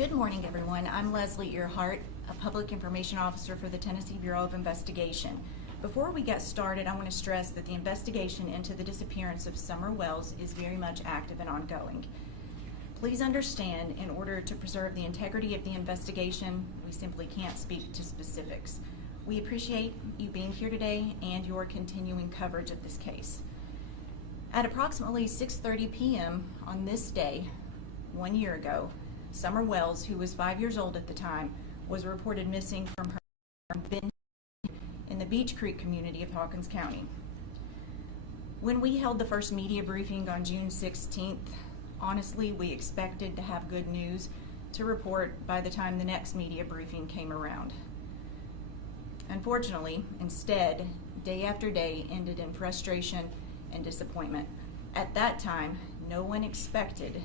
Good morning, everyone. I'm Leslie Earhart, a Public Information Officer for the Tennessee Bureau of Investigation. Before we get started, I want to stress that the investigation into the disappearance of Summer Wells is very much active and ongoing. Please understand, in order to preserve the integrity of the investigation, we simply can't speak to specifics. We appreciate you being here today and your continuing coverage of this case. At approximately 6:30 p.m. on this day, 1 year ago, Summer Wells, who was 5 years old at the time, was reported missing from her bin in the Beech Creek community of Hawkins County. When we held the first media briefing on June 16th, honestly, we expected to have good news to report by the time the next media briefing came around. Unfortunately, instead, day after day ended in frustration and disappointment. At that time, no one expected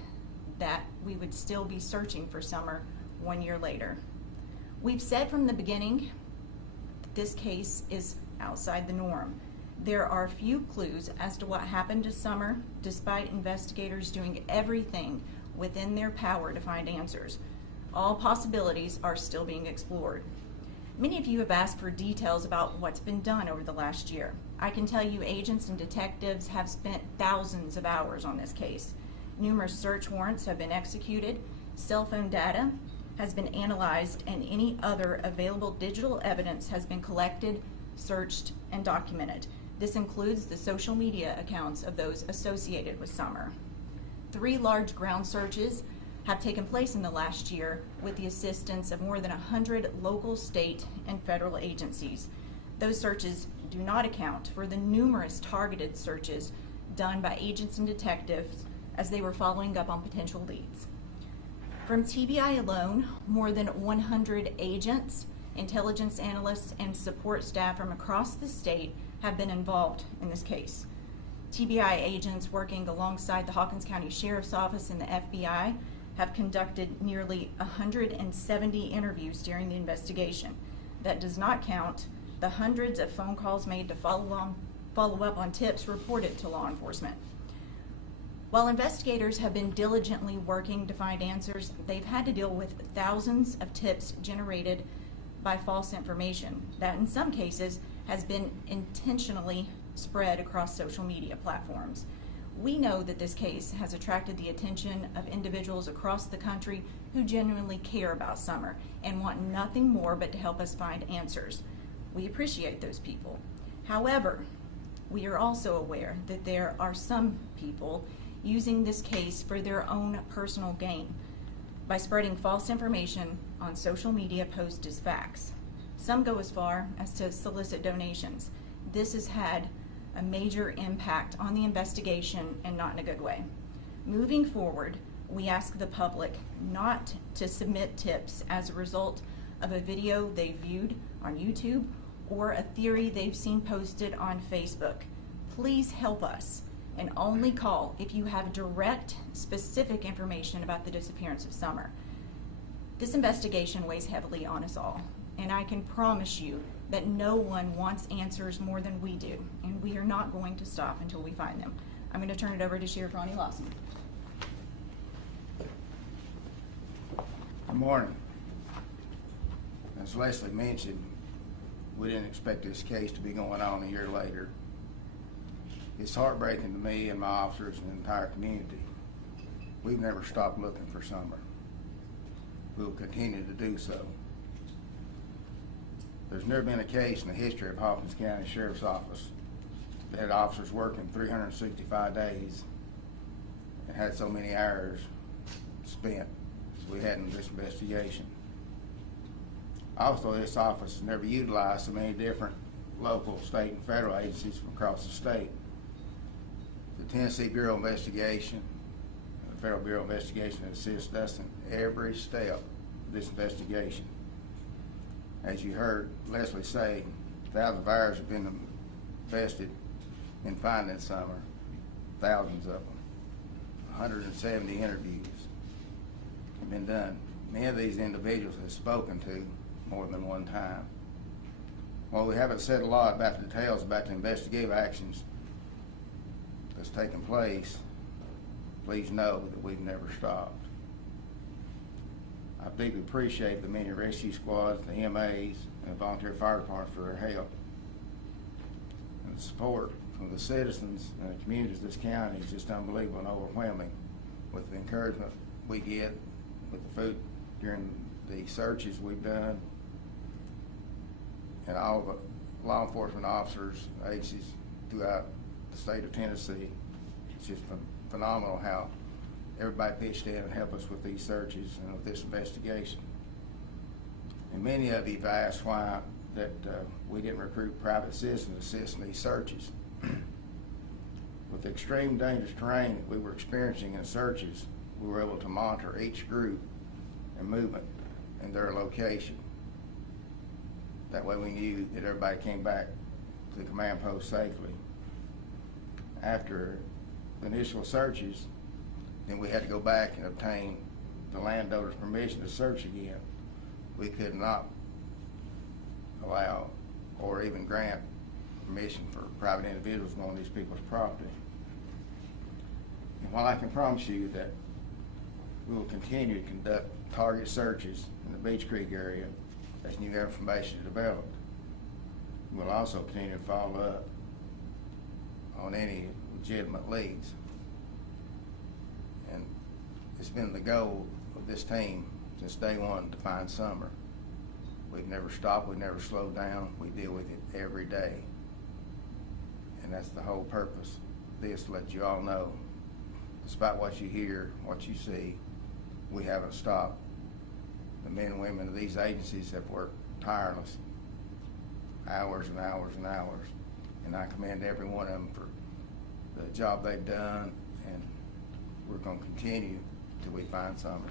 that we would still be searching for Summer 1 year later. We've said from the beginning that this case is outside the norm. There are few clues as to what happened to Summer, despite investigators doing everything within their power to find answers. All possibilities are still being explored. Many of you have asked for details about what's been done over the last year. I can tell you agents and detectives have spent thousands of hours on this case. Numerous search warrants have been executed, cell phone data has been analyzed, and any other available digital evidence has been collected, searched, and documented. This includes the social media accounts of those associated with Summer. 3 large ground searches have taken place in the last year with the assistance of more than 100 local, state, and federal agencies. Those searches do not account for the numerous targeted searches done by agents and detectives as they were following up on potential leads. From TBI alone, more than 100 agents, intelligence analysts, and support staff from across the state have been involved in this case. TBI agents working alongside the Hawkins County Sheriff's Office and the FBI have conducted nearly 170 interviews during the investigation. That does not count the hundreds of phone calls made to follow up on tips reported to law enforcement. While investigators have been diligently working to find answers, they've had to deal with thousands of tips generated by false information that in some cases has been intentionally spread across social media platforms. We know that this case has attracted the attention of individuals across the country who genuinely care about Summer and want nothing more but to help us find answers. We appreciate those people. However, we are also aware that there are some people using this case for their own personal gain by spreading false information on social media posts as facts. Some go as far as to solicit donations. This has had a major impact on the investigation and not in a good way. Moving forward, we ask the public not to submit tips as a result of a video they viewed on YouTube or a theory they've seen posted on Facebook. Please help us and only call if you have direct, specific information about the disappearance of Summer. This investigation weighs heavily on us all, and I can promise you that no one wants answers more than we do, and we are not going to stop until we find them. I'm going to turn it over to Sheriff Ronnie Lawson. Good morning. As Leslie mentioned, we didn't expect this case to be going on a year later. It's heartbreaking to me and my officers and the entire community. We've never stopped looking for Summer. We will continue to do so. There's never been a case in the history of Hawkins County Sheriff's Office that had officers working 365 days and had so many hours spent as we had in this investigation. Also, this office has never utilized so many different local, state, and federal agencies from across the state. The Tennessee Bureau of Investigation and the Federal Bureau of Investigation assist us in every step of this investigation. As you heard Leslie say, thousands of hours have been invested in finding Summer, thousands of them. 170 interviews have been done. Many of these individuals have spoken to more than one time. While we haven't said a lot about the details about the investigative actions that's taken place, please know that we've never stopped. I deeply appreciate the many rescue squads, the EMAs, and the volunteer fire departments for their help. And the support from the citizens and the communities of this county is just unbelievable and overwhelming with the encouragement we get with the food during the searches we've done, and all the law enforcement officers and agencies throughout the state of Tennessee. It's just phenomenal how everybody pitched in and helped us with these searches and with this investigation. And many of you have asked why that we didn't recruit private citizens to assist in these searches. With the extreme dangerous terrain that we were experiencing in searches, we were able to monitor each group and movement in their location. That way we knew that everybody came back to the command post safely. After the initial searches, then we had to go back and obtain the landowner's permission to search again. We could not allow or even grant permission for private individuals on these people's property. And while I can promise you that we will continue to conduct target searches in the Beach Creek area as new information is developed, we'll also continue to follow up on any legitimate leads. And it's been the goal of this team since day one to find Summer. We've never stopped, we've never slowed down, we deal with it every day. And that's the whole purpose of this, to let you all know, despite what you hear, what you see, we haven't stopped. The men and women of these agencies have worked tireless, hours and hours and hours, and I commend every one of them for the job they've done, and we're going to continue till we find Summer.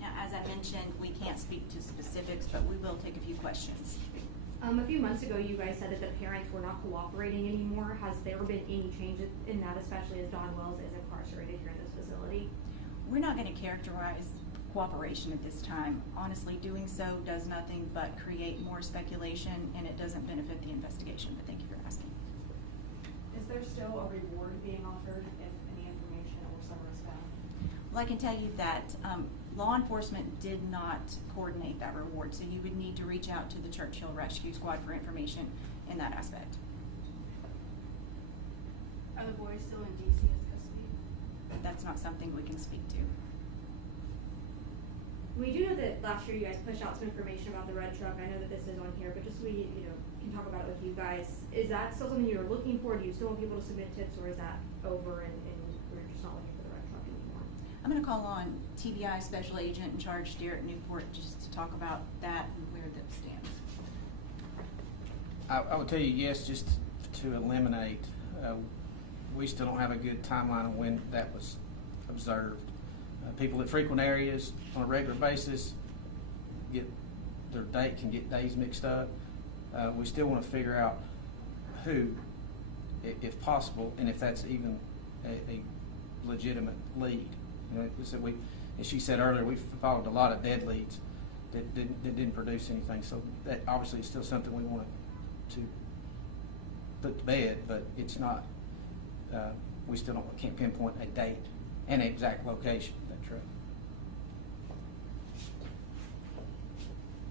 Now, as I mentioned, we can't speak to specifics, but we will take a few questions. A few months ago, you guys said that the parents were not cooperating anymore. Has there been any change in that, especially as Don Wells is incarcerated here in this facility? We're not going to characterize cooperation at this time. Honestly, doing so does nothing but create more speculation, and it doesn't benefit the investigation, but thank you for asking. Is there still a reward being offered if any information or Summer is found? Well, I can tell you that law enforcement did not coordinate that reward, so you would need to reach out to the Churchill Rescue Squad for information in that aspect. Are the boys still in DC's custody? That's not something we can speak to. We do know that last year you guys pushed out some information about the red truck. I know that this is on here, but just so we can talk about it with you guys. Is that still something you're looking for? Do you still want people to submit tips, or is that over and we're just not looking for the red truck anymore? I'm going to call on TBI Special Agent in Charge Derek Newport just to talk about that and where that stands. I would tell you yes, just to eliminate. We still don't have a good timeline of when that was observed. People that frequent areas on a regular basis can get days mixed up. We still want to figure out who, if possible, and if that's even a legitimate lead. So as she said earlier, we followed a lot of dead leads that didn't produce anything. So that obviously is still something we want to put to bed, but it's not. We still can't pinpoint a date and an exact location of that truck.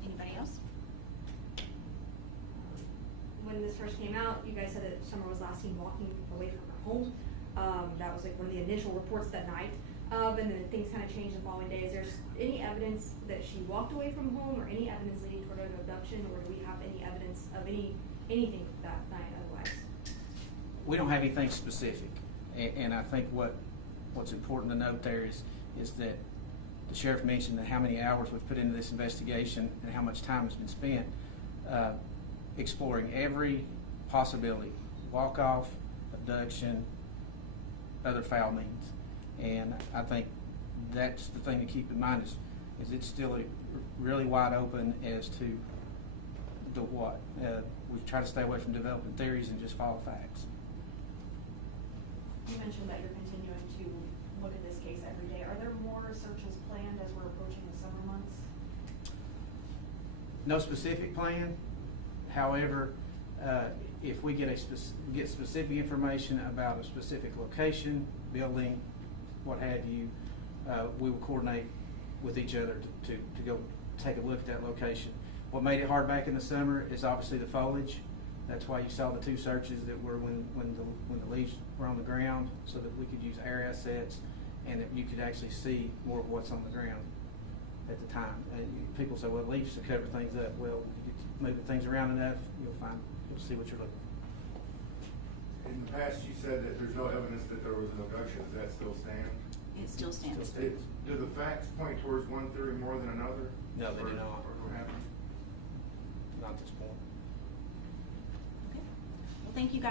Anybody else? When this first came out, you guys said that Summer was last seen walking away from her home. That was like one of the initial reports that night. And then things kind of changed the following day. Is there any evidence that she walked away from home, or any evidence leading toward an abduction, or do we have any evidence of anything that night otherwise? We don't have anything specific, and I think what's important to note there is that the sheriff mentioned that how many hours we've put into this investigation and how much time has been spent exploring every possibility: walk-off, abduction, other foul means. And I think that's the thing to keep in mind is it's still really wide open as to the what. We've tried to stay away from developing theories and just follow facts. You mentioned that you're continuing to look at this case every day. Are there more searches planned as we're approaching the summer months? No specific plan. However, if we get specific information about a specific location, building, what have you, we will coordinate with each other to go take a look at that location. What made it hard back in the summer is obviously the foliage. That's why you saw the 2 searches that were when the leaves were on the ground, so that we could use air assets and that you could actually see more of what's on the ground at the time. And people say, well, leaves to cover things up. Well, you get moving things around enough, you'll see what you're looking for. In the past, you said that there's no evidence that there was an abduction. Does that still stand? It still stands. Do the facts point towards one theory more than another? No, they do not. Or what happened? Not at this point. Okay. Well, thank you guys.